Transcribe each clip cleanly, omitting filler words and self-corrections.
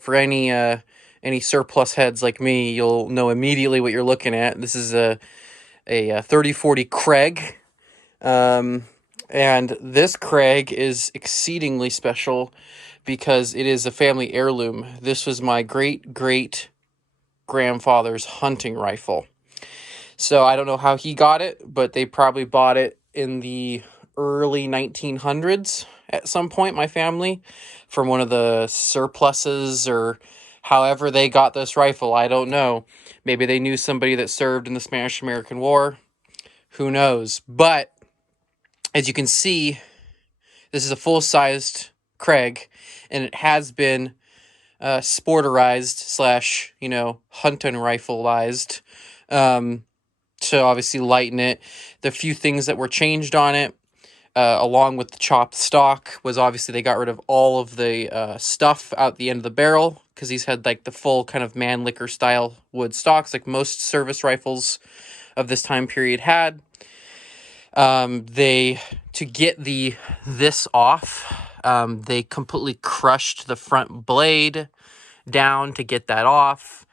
For any surplus heads like me, you'll know immediately what you're looking at. This is a 3040 Krag. And this Krag is exceedingly special because it is a family heirloom. This was my great-great-grandfather's hunting rifle. So I don't know how he got it, but they probably bought it in the early 1900s at some point, my family, from one of the surpluses or however they got this rifle. I don't know. Maybe they knew somebody that served in the Spanish-American War. Who knows? But as you can see, this is a full-sized Krag, and it has been sporterized slash, hunting rifleized to obviously lighten it. The few things that were changed on it, along with the chopped stock, was obviously they got rid of all of the stuff out the end of the barrel, because these had like the full kind of Mannlicher style wood stocks like most service rifles of this time period had. To get this off, they completely crushed the front blade down to get that off.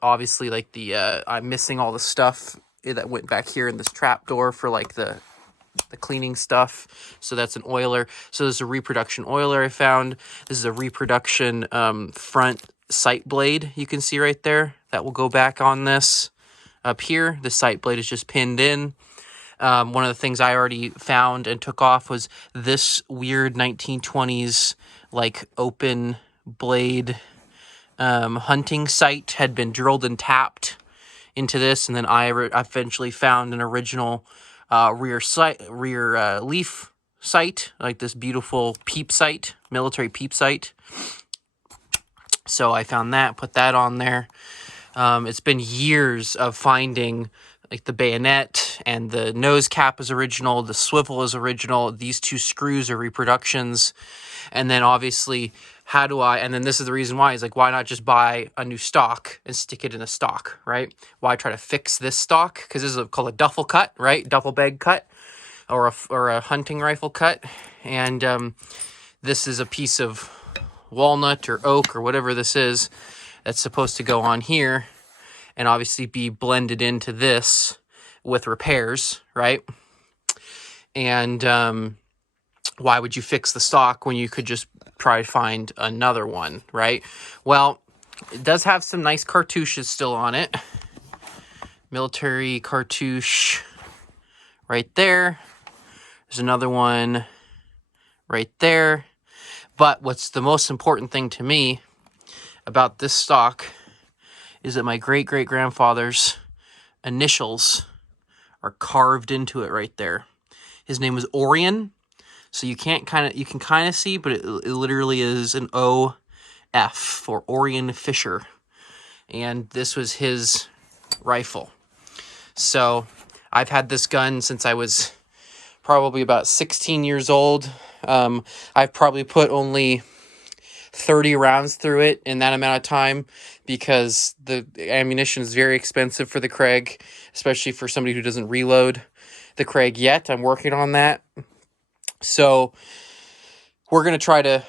Obviously, like I'm missing all the stuff that went back here in this trap door for like the cleaning stuff. So that's an oiler. So there's a reproduction oiler I found. This is a reproduction front sight blade you can see right there. That will go back on this. Up here, the sight blade is just pinned in. One of the things I already found and took off was this weird 1920s like open blade hunting sight had been drilled and tapped into this, and then I eventually found an original rear leaf sight, like this beautiful peep sight, military peep sight. So I found that, put that on there. It's been years of finding like the bayonet, and the nose cap is original, the swivel is original, these two screws are reproductions, and then obviously and then this is the reason why, is like, why not just buy a new stock and stick it in a stock, right? Why try to fix this stock? Because this is called a duffel cut, right? Duffel bag cut, or a hunting rifle cut, and this is a piece of walnut or oak or whatever this is that's supposed to go on here and obviously be blended into this with repairs, right? And why would you fix the stock when you could just try to find another one, right? Well, it does have some nice cartouches still on it. Military cartouche right there. There's another one right there. But what's the most important thing to me about this stock is that my great-great-grandfather's initials are carved into it right there. His name was Orion, so you can kind of see, but it literally is an O-F for Orion Fisher, and this was his rifle. So I've had this gun since I was probably about 16 years old. I've probably put only 30 rounds through it in that amount of time, because the ammunition is very expensive for the Krag, especially for somebody who doesn't reload the Krag yet. I'm working on that. So we're going to try to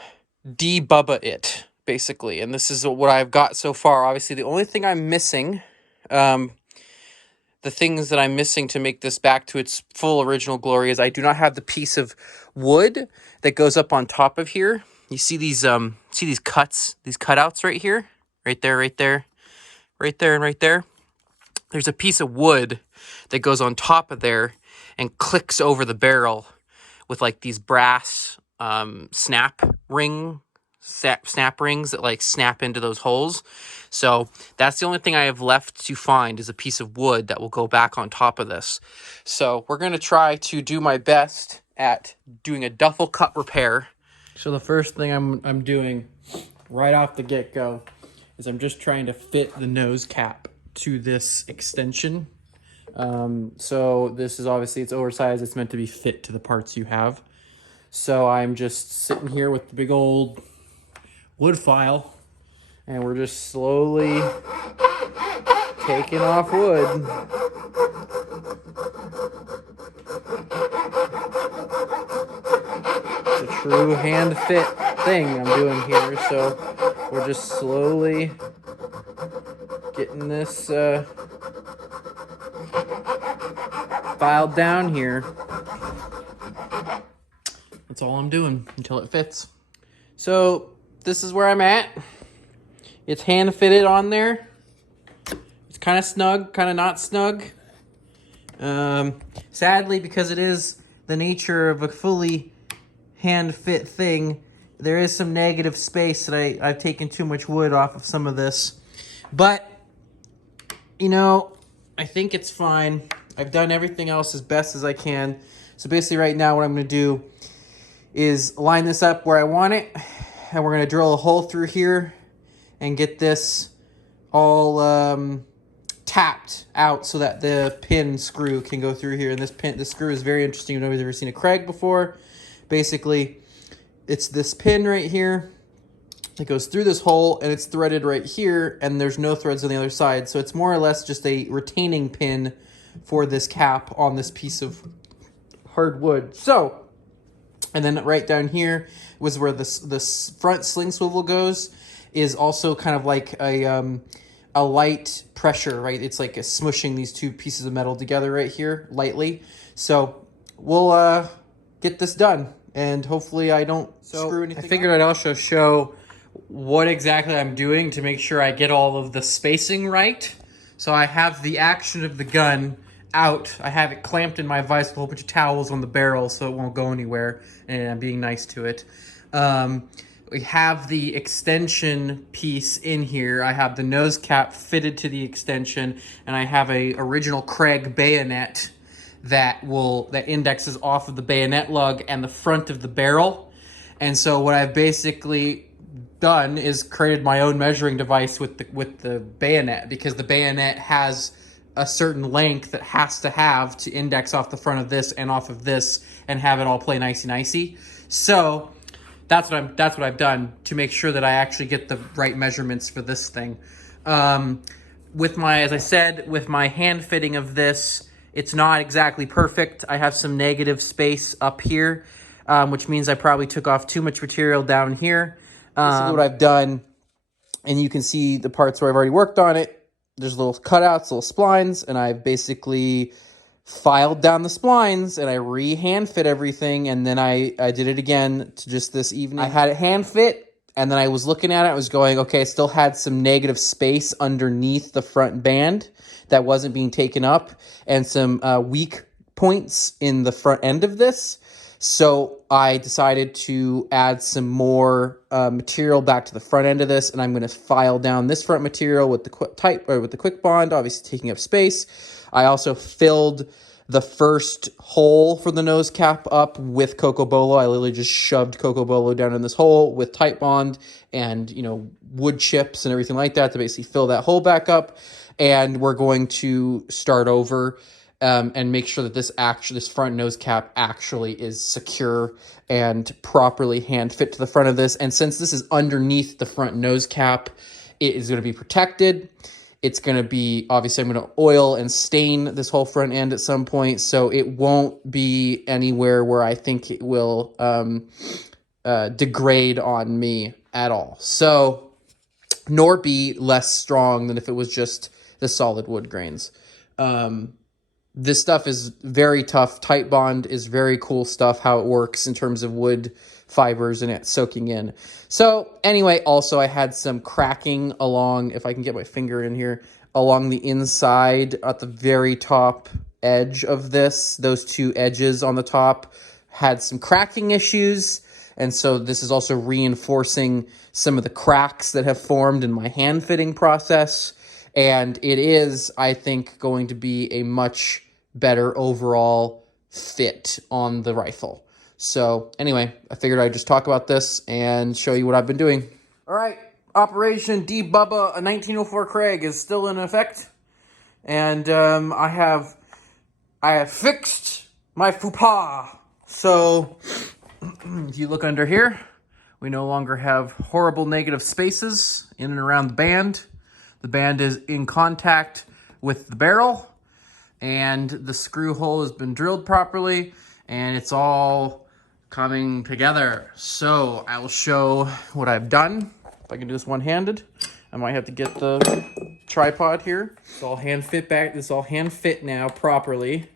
de-bubba it, basically. And this is what I've got so far. Obviously, the only thing I'm missing, the things that I'm missing to make this back to its full original glory, is I do not have the piece of wood that goes up on top of here. You see these cutouts right here, right there, right there, right there, and right there. There's a piece of wood that goes on top of there and clicks over the barrel with like these brass snap rings that like snap into those holes. So that's the only thing I have left to find, is a piece of wood that will go back on top of this. So we're going to try to do my best at doing a duffel cut repair. So the first thing I'm doing right off the get-go is I'm just trying to fit the nose cap to this extension. So this is obviously, it's oversized. It's meant to be fit to the parts you have. So I'm just sitting here with the big old wood file, and we're just slowly taking off wood. It's a true hand fit. thing I'm doing here. So we're just slowly getting this filed down here. That's all I'm doing until it fits. So this is where I'm at. It's hand fitted on there. It's kind of snug, kind of not snug. Sadly, because it is the nature of a fully hand fit thing, there is some negative space that I've taken too much wood off of some of this. But, you know, I think it's fine. I've done everything else as best as I can. So basically right now what I'm going to do is line this up where I want it. And we're going to drill a hole through here and get this all tapped out so that the pin screw can go through here. And this screw is very interesting. If nobody's ever seen a Krag before. Basically, it's this pin right here. It goes through this hole and it's threaded right here, and there's no threads on the other side. So it's more or less just a retaining pin for this cap on this piece of hardwood. So, and then right down here was where this front sling swivel goes, is also kind of like a light pressure, right? It's like a smushing these two pieces of metal together right here lightly. So we'll get this done, and hopefully I don't screw anything. I figured I'd also show what exactly I'm doing to make sure I get all of the spacing right. So I have the action of the gun out. I have it clamped in my vise with a whole bunch of towels on the barrel so it won't go anywhere, and I'm being nice to it. We have the extension piece in here. I have the nose cap fitted to the extension, and I have a original Krag bayonet that indexes off of the bayonet lug and the front of the barrel. And so what I've basically done is created my own measuring device with the bayonet, because the bayonet has a certain length that has to have to index off the front of this and off of this and have it all play nicey. So that's what I've done to make sure that I actually get the right measurements for this thing. With as I said, with my hand fitting of this, it's not exactly perfect. I have some negative space up here, which means I probably took off too much material down here. Basically what I've done, and you can see the parts where I've already worked on it. There's little cutouts, little splines, and I've basically filed down the splines, and I hand fit everything, and then I did it again to just this evening. I had it hand fit, and then I was looking at it, I was going, okay, I still had some negative space underneath the front band that wasn't being taken up, and some weak points in the front end of this. So I decided to add some more material back to the front end of this, and I'm going to file down this front material with the quick bond, obviously taking up space. I also filled the first hole for the nose cap up with Coco Bolo. I literally just shoved Coco Bolo down in this hole with tight bond and, you know, wood chips and everything like that to basically fill that hole back up. And we're going to start over and make sure that this front nose cap actually is secure and properly hand fit to the front of this. And since this is underneath the front nose cap, it is going to be protected. It's going to be, obviously, I'm going to oil and stain this whole front end at some point, so it won't be anywhere where I think it will degrade on me at all. So, nor be less strong than if it was just the solid wood grains. This stuff is very tough. Tight bond is very cool stuff, how it works in terms of wood fibers and it soaking in. So anyway, also I had some cracking along, if I can get my finger in here, along the inside at the very top edge of this. Those two edges on the top had some cracking issues. And so this is also reinforcing some of the cracks that have formed in my hand fitting process. And it is, I think, going to be a much better overall fit on the rifle. So anyway, I figured I'd just talk about this and show you what I've been doing. All right, Operation D-Bubba, a 1904 Krag is still in effect. And I have fixed my faux pas. So if you look under here, we no longer have horrible negative spaces in and around the band. The band is in contact with the barrel, and the screw hole has been drilled properly, and it's all coming together. So I will show what I've done. If I can do this one-handed, I might have to get the tripod here. It's all hand fit back. This is all hand fit now properly.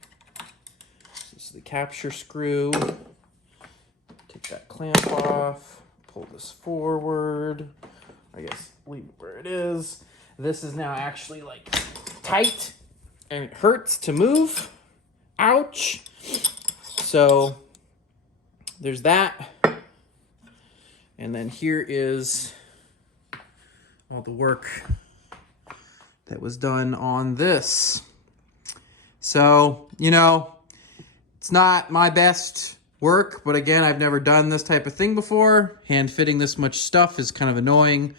This is the capture screw. Take that clamp off. Pull this forward. I guess leave it where it is. This is now actually like tight and it hurts to move. Ouch. So there's that. And then here is all the work that was done on this. So, you know, it's not my best work, but again, I've never done this type of thing before. Hand fitting this much stuff is kind of annoying.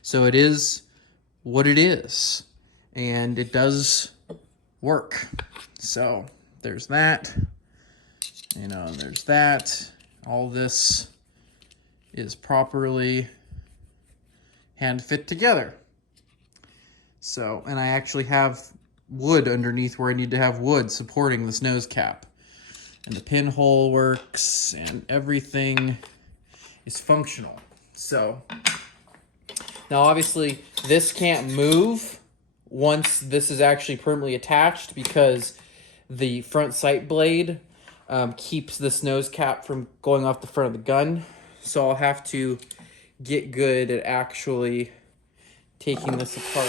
So it is what it is. And it does work. So there's that. You know, there's that. All this is properly hand fit together. So, and I actually have wood underneath where I need to have wood supporting this nose cap. And the pinhole works and everything is functional. So, now obviously this can't move once this is actually permanently attached because the front sight blade keeps this nose cap from going off the front of the gun. So I'll have to get good at actually taking this apart.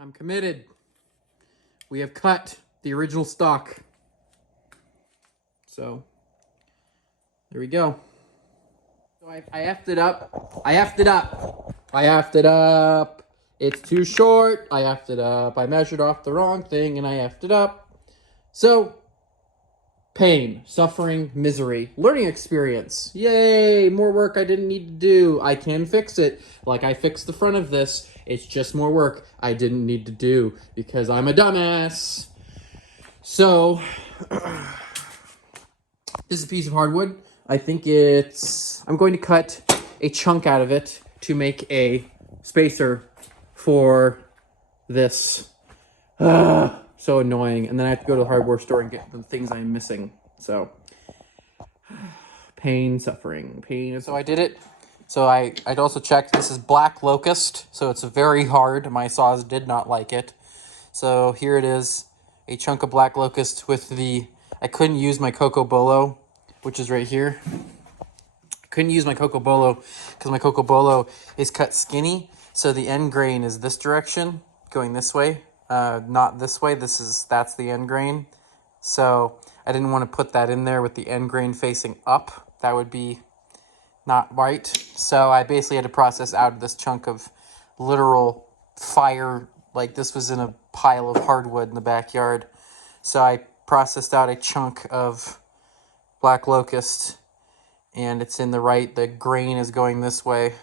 I'm committed. We have cut the original stock. So there we go. So I effed it up. I effed it up. I effed it up. It's too short. I effed it up. I measured off the wrong thing and I effed it up. So, pain, suffering, misery, learning experience. Yay, more work I didn't need to do. I can fix it. Like I fixed the front of this. It's just more work I didn't need to do because I'm a dumbass. So, this is a piece of hardwood. I think I'm going to cut a chunk out of it to make a spacer for this. So annoying. And then I have to go to the hardware store and get the things I'm missing. So, pain, suffering, pain. So I did it. So I'd also checked, this is black locust, so it's very hard. My saws did not like it. So here it is, a chunk of black locust with I couldn't use my Coco Bolo, which is right here. I couldn't use my Coco Bolo because my Coco Bolo is cut skinny. So the end grain is this direction, going this way, not this way. That's the end grain. So I didn't want to put that in there with the end grain facing up. That would be not right. So I basically had to process out this chunk of literal fire. Like this was in a pile of hardwood in the backyard. So I processed out a chunk of black locust and it's in the grain is going this way.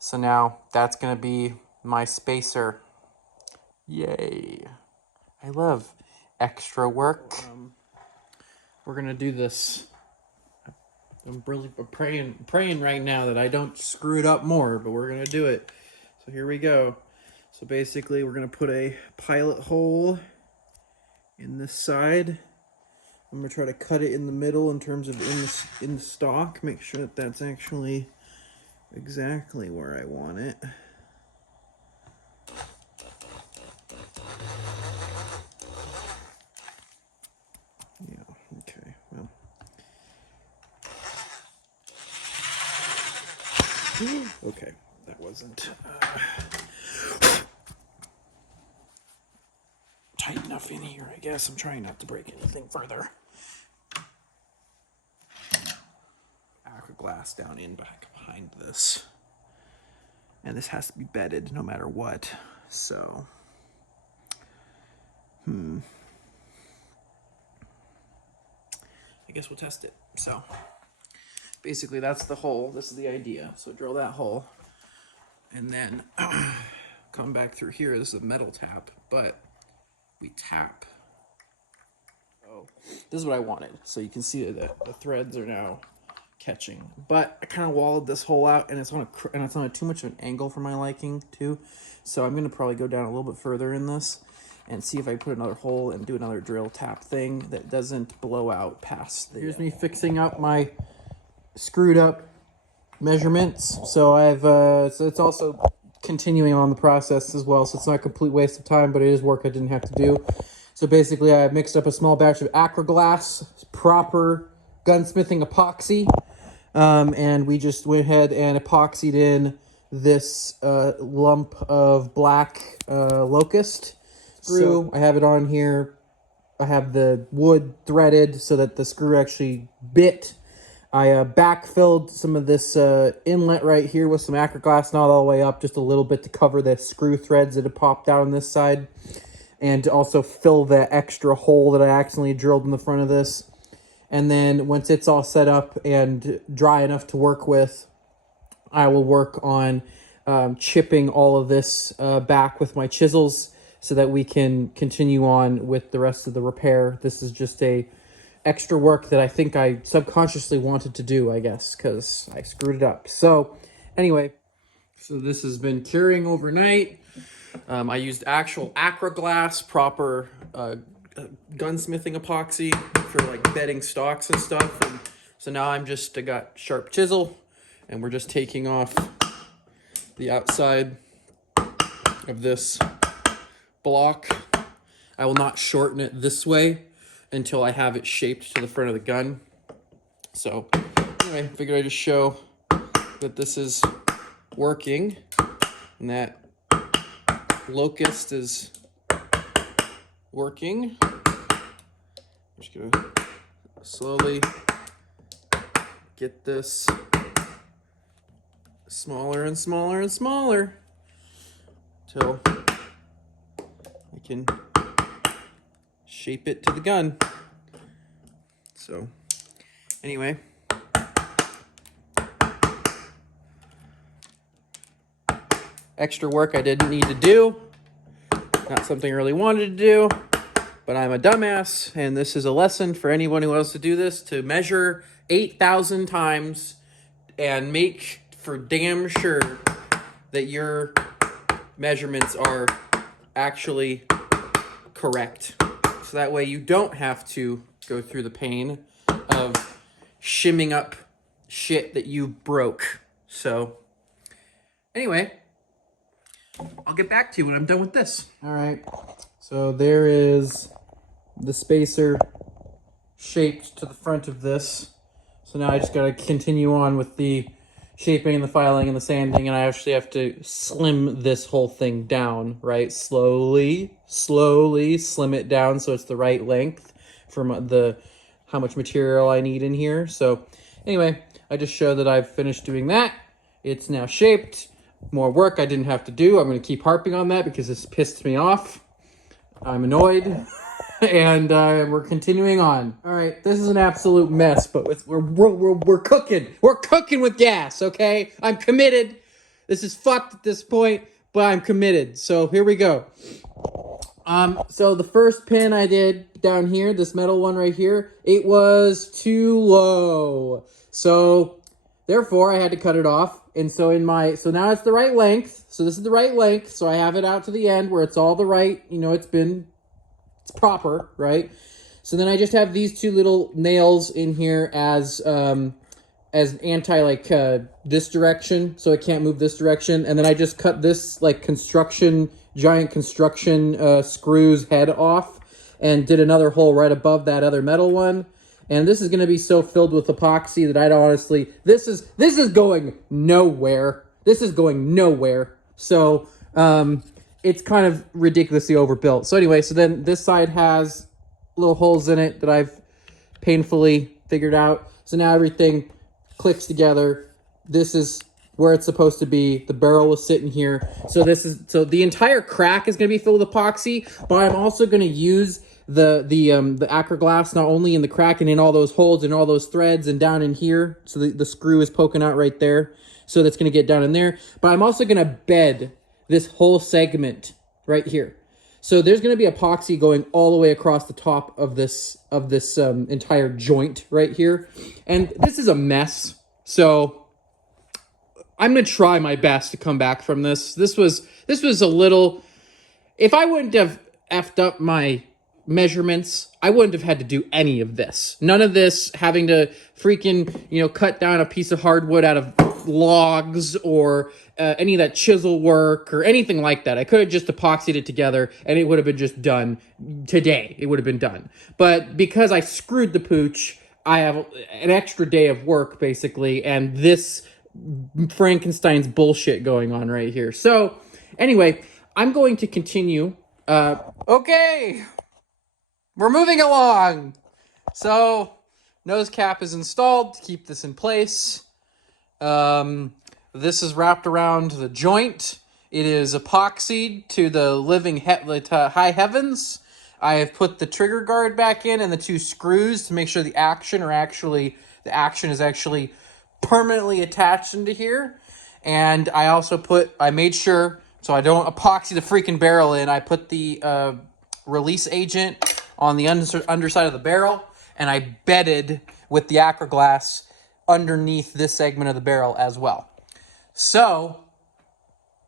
So now that's going to be my spacer. Yay. I love extra work. We're going to do this. I'm really praying right now that I don't screw it up more, but we're going to do it. So here we go. So basically we're going to put a pilot hole in this side. I'm going to try to cut it in the middle in terms of in the stock. Make sure that that's actually exactly where I want it. Yeah, okay, well. Okay, that wasn't tight enough in here, I guess. I'm trying not to break anything further. Aqua glass down in back behind this. And this has to be bedded no matter what. So, I guess we'll test it. So, basically that's the hole. This is the idea. So drill that hole. And then come back through here. This is a metal tap, but we tap. Oh, this is what I wanted. So you can see that the threads are now catching. But I kind of walled this hole out, and it's on a too much of an angle for my liking too. So I'm gonna probably go down a little bit further in this and see if I put another hole and do another drill tap thing that doesn't blow out past the... Here's me fixing up my screwed up measurements. So so it's also continuing on the process as well. So it's not a complete waste of time, but it is work I didn't have to do. So basically I mixed up a small batch of Acroglass, proper gunsmithing epoxy. And we just went ahead and epoxied in this lump of black locust screw. So I have it on here. I have the wood threaded so that the screw actually bit. I backfilled some of this inlet right here with some Acroglass, not all the way up, just a little bit to cover the screw threads that had popped out on this side, and to also fill the extra hole that I accidentally drilled in the front of this. And then once it's all set up and dry enough to work with, I will work on chipping all of this back with my chisels so that we can continue on with the rest of the repair. This is just a extra work that I think I subconsciously wanted to do, I guess, because I screwed it up. So anyway, so this has been curing overnight. I used actual Acroglass, proper gunsmithing epoxy for like bedding stocks and stuff. And so now I got sharp chisel, and we're just taking off the outside of this block. I will not shorten it this way until I have it shaped to the front of the gun. So anyway, figured I'd just show that this is working and that locust is working. I'm just gonna slowly get this smaller and smaller and smaller until I can shape it to the gun. So anyway, extra work I didn't need to do, not something I really wanted to do, but I'm a dumbass, and this is a lesson for anyone who wants to do this, to measure 8,000 times and make for damn sure that your measurements are actually correct. So that way you don't have to go through the pain of shimming up shit that you broke. So anyway, I'll get back to you when I'm done with this. All right, so there is the spacer shaped to the front of this. So now I just got to continue on with the shaping and the filing and the sanding, and I actually have to slim this whole thing down, right? Slowly slim it down so it's the right length for how much material I need in here. So anyway, I just showed that I've finished doing that. It's now shaped. More work I didn't have to do. I'm going to keep harping on that because this pissed me off. I'm annoyed. And we're continuing on. All right, this is an absolute mess, but we're cooking. We're cooking with gas, okay? I'm committed. This is fucked at this point, but I'm committed. So here we go. So the first pin I did down here, this metal one right here, it was too low. So therefore I had to cut it off. And so now it's the right length. So this is the right length. So I have it out to the end where it's all the right, it's proper, right? So then I just have these two little nails in here as anti, this direction, so it can't move this direction. And then I just cut this, giant construction screws head off and did another hole right above that other metal one. And this is going to be so filled with epoxy that this is going nowhere. This is going nowhere. So, it's kind of ridiculously overbuilt. So anyway, so then this side has little holes in it that I've painfully figured out. So now everything clicks together. This is where it's supposed to be. The barrel was sitting here. So the entire crack is going to be filled with epoxy, but I'm also going to use the Acroglass not only in the crack and in all those holes and all those threads and down in here. So the screw is poking out right there. So that's going to get down in there. But I'm also going to bed this whole segment right here. So there's going to be epoxy going all the way across the top of this entire joint right here. And this is a mess. So I'm going to try my best to come back from this. This was a little... If I wouldn't have effed up my measurements, I wouldn't have had to do any of this. None of this having to freaking, cut down a piece of hardwood out of logs or any of that chisel work or anything like that. I could have just epoxied it together and it would have been just done today. It would have been done. But because I screwed the pooch, I have an extra day of work basically, and this Frankenstein's bullshit going on right here. So anyway, I'm going to continue. Okay, we're moving along. So, nose cap is installed to keep this in place. This is wrapped around the joint. It is epoxied to the living high heavens. I have put the trigger guard back in and the 2 screws to make sure the action is actually permanently attached into here. And I made sure, so I don't epoxy the freaking barrel in, I put the release agent on the underside of the barrel, and I bedded with the acroglass underneath this segment of the barrel as well. So,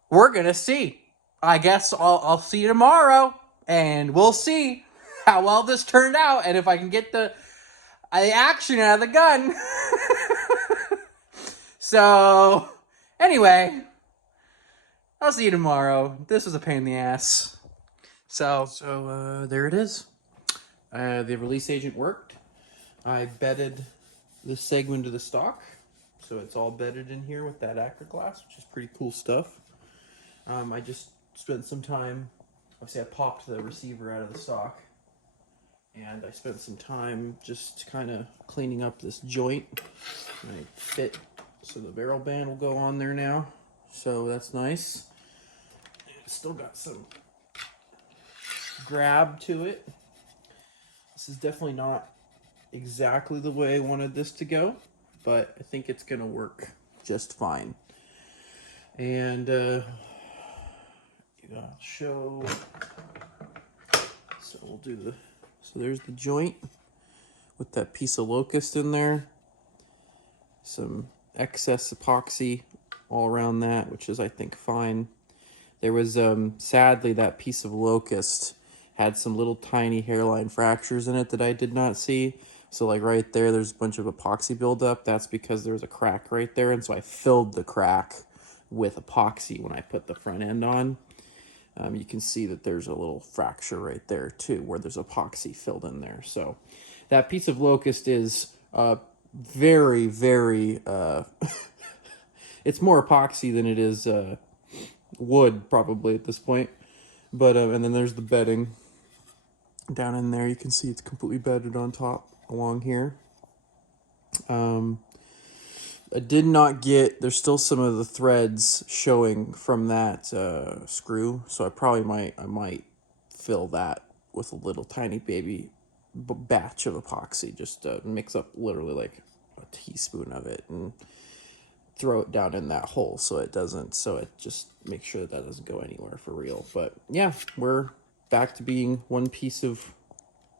we're going to see. I guess I'll see you tomorrow, and we'll see how well this turned out, and if I can get the action out of the gun. So, anyway, I'll see you tomorrow. This was a pain in the ass. So there it is. The release agent worked. I bedded this segment of the stock, so it's all bedded in here with that acroglass, which is pretty cool stuff. I just spent some time, obviously I popped the receiver out of the stock, and I spent some time just kind of cleaning up this joint. I fit, so the barrel band will go on there now, so that's nice. It's still got some grab to it. This is definitely not exactly the way I wanted this to go, but I think it's gonna work just fine. And show. So we'll do so there's the joint with that piece of locust in there. Some excess epoxy all around that, which is, I think, fine. There was, sadly, that piece of locust had some little tiny hairline fractures in it that I did not see. So, like, right there's a bunch of epoxy buildup. That's because there was a crack right there, and so I filled the crack with epoxy when I put the front end on. You can see that there's a little fracture right there, too, where there's epoxy filled in there. So, that piece of locust is very, very... it's more epoxy than it is wood, probably, at this point. But and then there's the bedding down in there. You can see it's completely bedded on top along here. I did not get... There's still some of the threads showing from that screw, so I might fill that with a little tiny baby batch of epoxy. Just mix up literally like a teaspoon of it and throw it down in that hole so it just makes sure that doesn't go anywhere for real. But yeah, we're back to being one piece of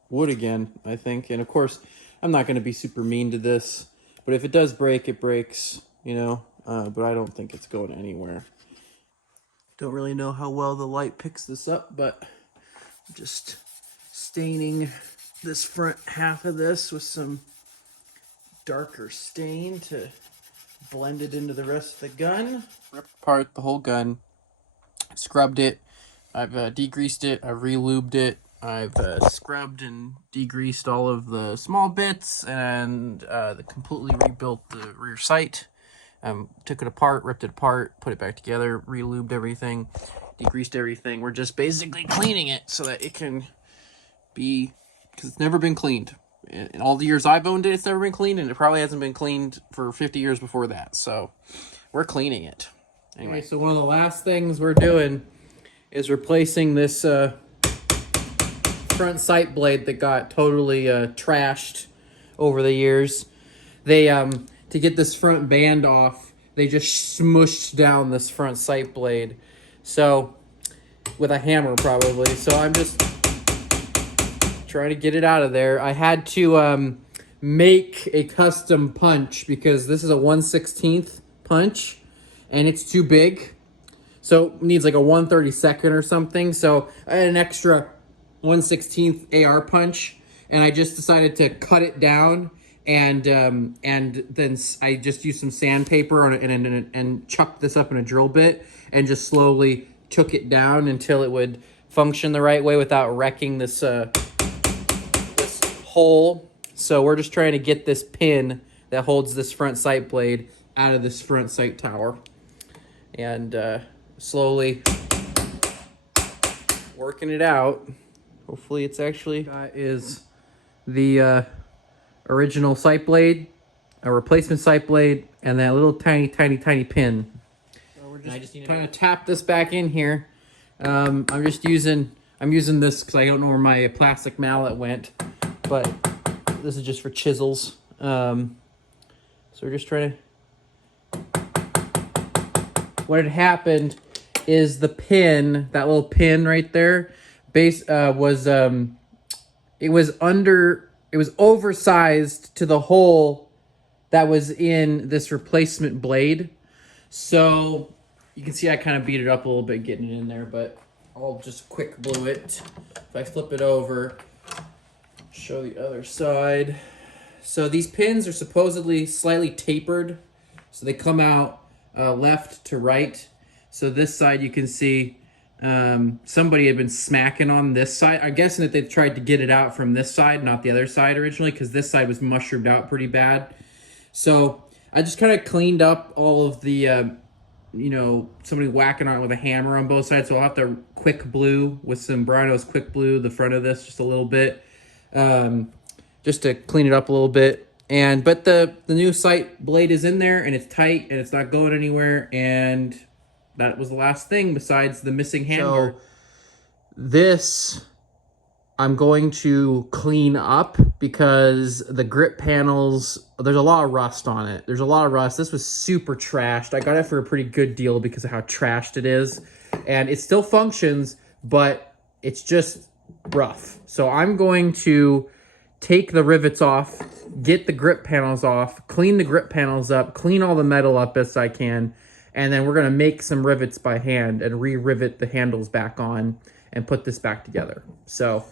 wood again, I think. And of course, I'm not going to be super mean to this, but if it does break, it breaks, but I don't think it's going anywhere. Don't really know how well the light picks this up, but I'm just staining this front half of this with some darker stain to blend it into the rest of the gun. Ripped apart the whole gun, scrubbed it, I've degreased it, I've relubed it, I've scrubbed and degreased all of the small bits, and completely rebuilt the rear sight. Took it apart, ripped it apart, put it back together, relubed everything, degreased everything. We're just basically cleaning it so that it can be, because it's never been cleaned. In all the years I've owned it, it's never been cleaned, and it probably hasn't been cleaned for 50 years before that. So we're cleaning it. Anyway, so one of the last things we're doing is replacing this front sight blade that got totally trashed over the years. They to get this front band off, they just smushed down this front sight blade. So with a hammer probably. So I'm just trying to get it out of there. I had to make a custom punch because this is a 1/16 punch and it's too big. So it needs like a 1/32 or something. So I had an extra 1/16 AR punch and I just decided to cut it down and then I just used some sandpaper on it and chucked this up in a drill bit and just slowly took it down until it would function the right way without wrecking this this hole. So we're just trying to get this pin that holds this front sight blade out of this front sight tower. And slowly working it out. Hopefully it's actually... That is the original sight blade, a replacement sight blade, and that little tiny pin. So we're just trying to tap this back in here. I'm using this because I don't know where my plastic mallet went, but this is just for chisels. So we're just trying to... What had happened is the pin, that little pin right there, was oversized to the hole that was in this replacement blade. So you can see I kind of beat it up a little bit getting it in there, but I'll just quick glue it. If I flip it over, show the other side. So these pins are supposedly slightly tapered, so they come out left to right. So this side you can see somebody had been smacking on this side. I'm guessing that they tried to get it out from this side, not the other side originally, because this side was mushroomed out pretty bad. So I just kind of cleaned up all of the, somebody whacking on it with a hammer on both sides. So I'll have to quick blue with some Brino's quick blue the front of this just a little bit, just to clean it up a little bit. But the new sight blade is in there and it's tight and it's not going anywhere, and that was the last thing besides the missing handle. So this I'm going to clean up because the grip panels, there's a lot of rust on it. There's a lot of rust. This was super trashed. I got it for a pretty good deal because of how trashed it is. And it still functions, but it's just rough. So I'm going to take the rivets off, get the grip panels off, clean the grip panels up, clean all the metal up as I can, and then we're going to make some rivets by hand and re-rivet the handles back on and put this back together. So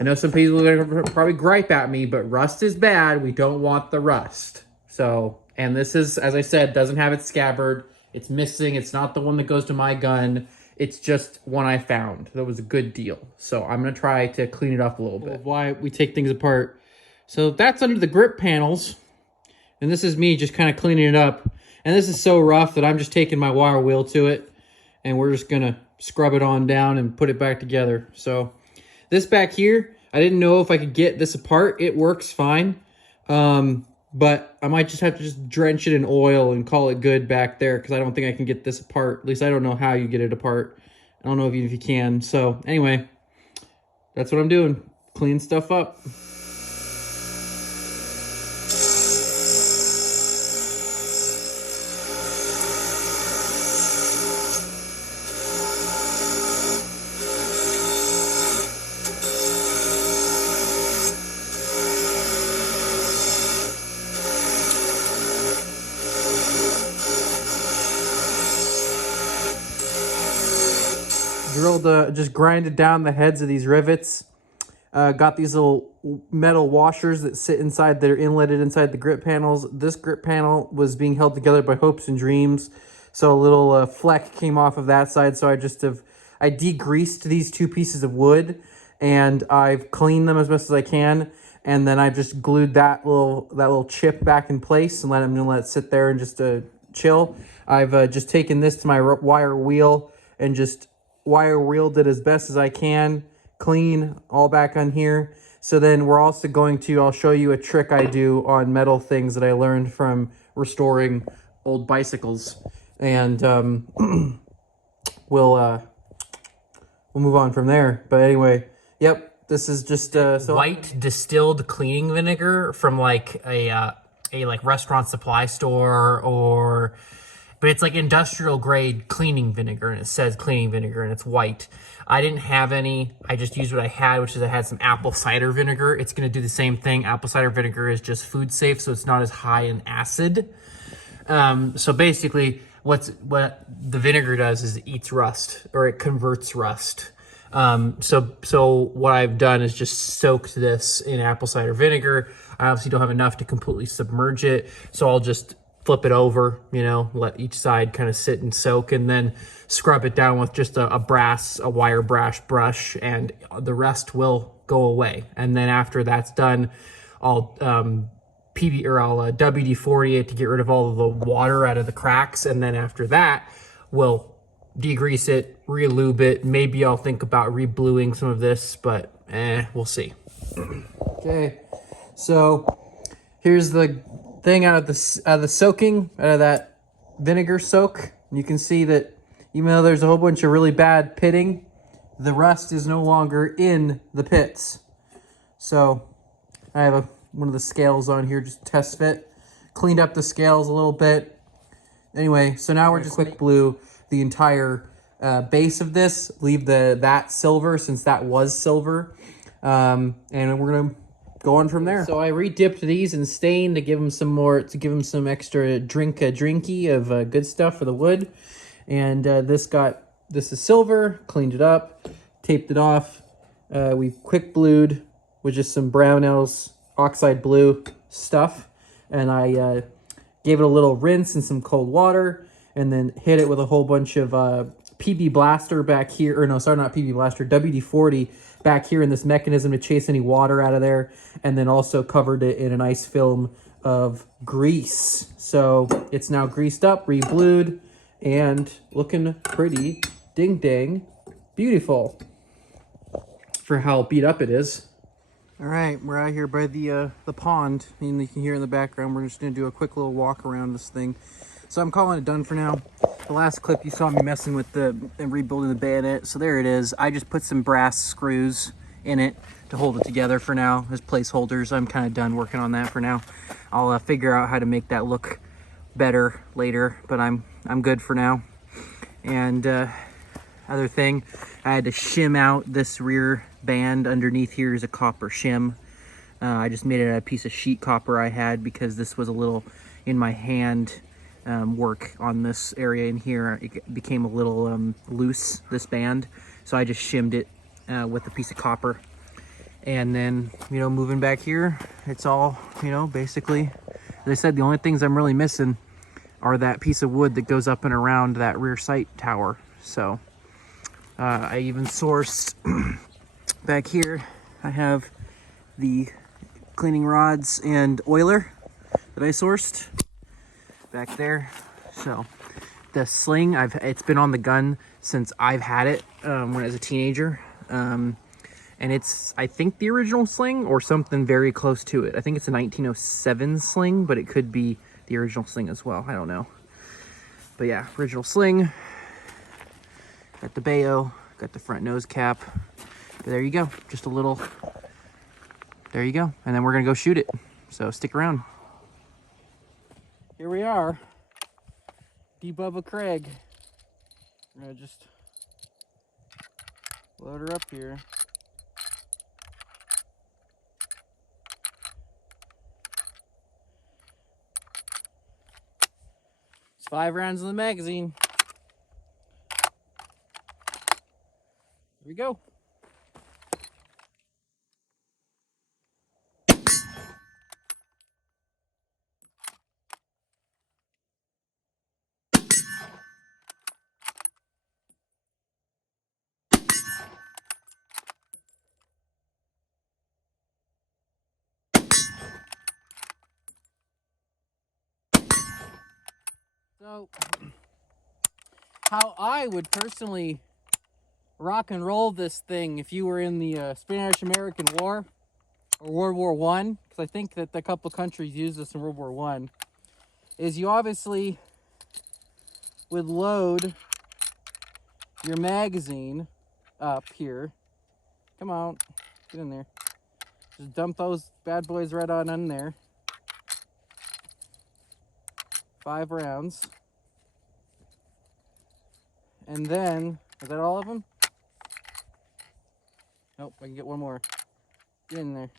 I know some people are going to probably gripe at me, but rust is bad. We don't want the rust. So, and this is, as I said, doesn't have its scabbard. It's missing. It's not the one that goes to my gun. It's just one I found. That was a good deal. So I'm going to try to clean it up a little bit. Why we take things apart. So that's under the grip panels. And this is me just kind of cleaning it up. And this is so rough that I'm just taking my wire wheel to it. And we're just going to scrub it on down and put it back together. So this back here, I didn't know if I could get this apart. It works fine. But I might just have to just drench it in oil and call it good back there, because I don't think I can get this apart. At least I don't know how you get it apart. I don't know if you can. So anyway, that's what I'm doing. Clean stuff up. Just grinded down the heads of these rivets. Got these little metal washers that sit inside, they're inletted inside the grip panels. This grip panel was being held together by hopes and dreams, so a little fleck came off of that side. So I degreased these two pieces of wood and I've cleaned them as best as I can, and then I just glued that little chip back in place and let it sit there and just chill. I've just taken this to my wire wheel and just wire wheeled it as best as I can, clean all back on here. So then we're also going to, I'll show you a trick I do on metal things that I learned from restoring old bicycles, and we'll move on from there. But anyway, yep, this is just white distilled cleaning vinegar from like a like restaurant supply store or but it's like industrial grade cleaning vinegar, and it says cleaning vinegar, and it's white. I didn't have any. I just used what I had, which is I had some apple cider vinegar. It's going to do the same thing. Apple cider vinegar is just food safe, so it's not as high in acid. So basically, what the vinegar does is it eats rust, or it converts rust. So what I've done is just soaked this in apple cider vinegar. I obviously don't have enough to completely submerge it, so I'll just flip it over, you know, let each side kind of sit and soak, and then scrub it down with just a wire brush, and the rest will go away. And then after that's done, I'll WD-40 it to get rid of all of the water out of the cracks, and then after that, we'll degrease it, re-lube it. Maybe I'll think about re-bluing some of this, but we'll see. Okay, so here's the thing out of the soaking, out of that vinegar soak. You can see that even though there's a whole bunch of really bad pitting, the rust is no longer in the pits. So I have one of the scales on here, just test fit. Cleaned up the scales a little bit. Anyway, so now we're just quick blue the entire base of this. Leave that silver, since that was silver. And we're gonna go on from there. So I re-dipped these in stain to give them some more, to give them some extra drinky of good stuff for the wood. And this is silver. Cleaned it up, taped it off. We quick blued with just some Brownell's oxide blue stuff, and I gave it a little rinse in some cold water, and then hit it with a whole bunch of PB Blaster back here, or no, sorry, not PB Blaster, WD-40 back here in this mechanism to chase any water out of there, and then also covered it in a nice film of grease. So it's now greased up, re-blued, and looking pretty ding-dang beautiful for how beat up it is. All right, we're out here by the pond, and you can hear in the background. We're just gonna do a quick little walk around this thing. So I'm calling it done for now. The last clip you saw me messing with and rebuilding the bayonet, so there it is. I just put some brass screws in it to hold it together for now as placeholders. I'm kind of done working on that for now. I'll figure out how to make that look better later, but I'm good for now. And other thing, I had to shim out this rear band. Underneath here is a copper shim. I just made it out of a piece of sheet copper I had, because this was a little in my hand work on this area in here. It became a little loose, this band, so I just shimmed it with a piece of copper. And then, you know, moving back here, it's all, you know, basically, as I said, the only things I'm really missing are that piece of wood that goes up and around that rear sight tower. So I even sourced back here, I have the cleaning rods and oiler that I sourced back there. So the sling, it's been on the gun since I've had it when I was a teenager. And it's, I think, the original sling or something very close to it. I think it's a 1907 sling, but it could be the original sling as well. I don't know. But yeah, original sling. Got the Bayo, got the front nose cap. But there you go, just a little, there you go. And then we're gonna go shoot it, so stick around. Here we are, Bubba Krag. I'm gonna just load her up here. It's 5 rounds in the magazine. Here we go. So, how I would personally rock and roll this thing if you were in the Spanish-American War or World War I, because I think that a couple countries used this in World War I, is you obviously would load your magazine up here. Come on, get in there. Just dump those bad boys right on in there. 5 rounds. And then, is that all of them? Nope, I can get one more. Get in there.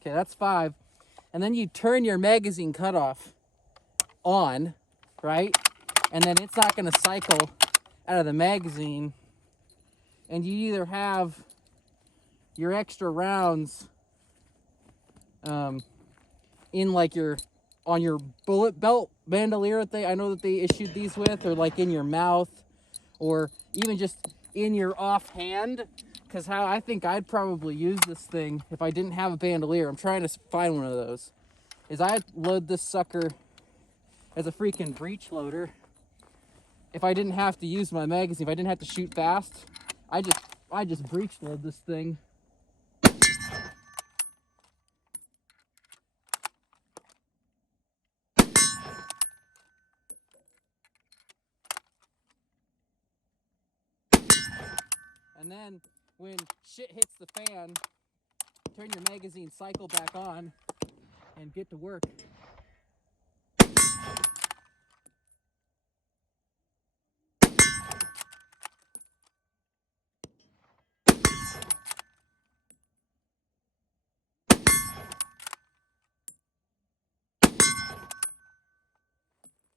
Okay, that's 5. And then you turn your magazine cutoff on, right? And then it's not going to cycle out of the magazine. And you either have your extra rounds in like on your bullet belt bandolier that I know that they issued these with, or like in your mouth, or even just in your offhand. Because how I think I'd probably use this thing if I didn't have a bandolier, I'm trying to find one of those, is I'd load this sucker as a freaking breech loader. If I didn't have to use my magazine, if I didn't have to shoot fast, I just breech load this thing. And then when shit hits the fan, turn your magazine cycle back on and get to work.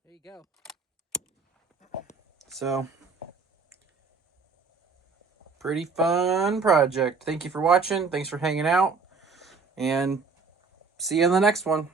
There you go. So, pretty fun project. Thank you for watching. Thanks for hanging out. And see you in the next one.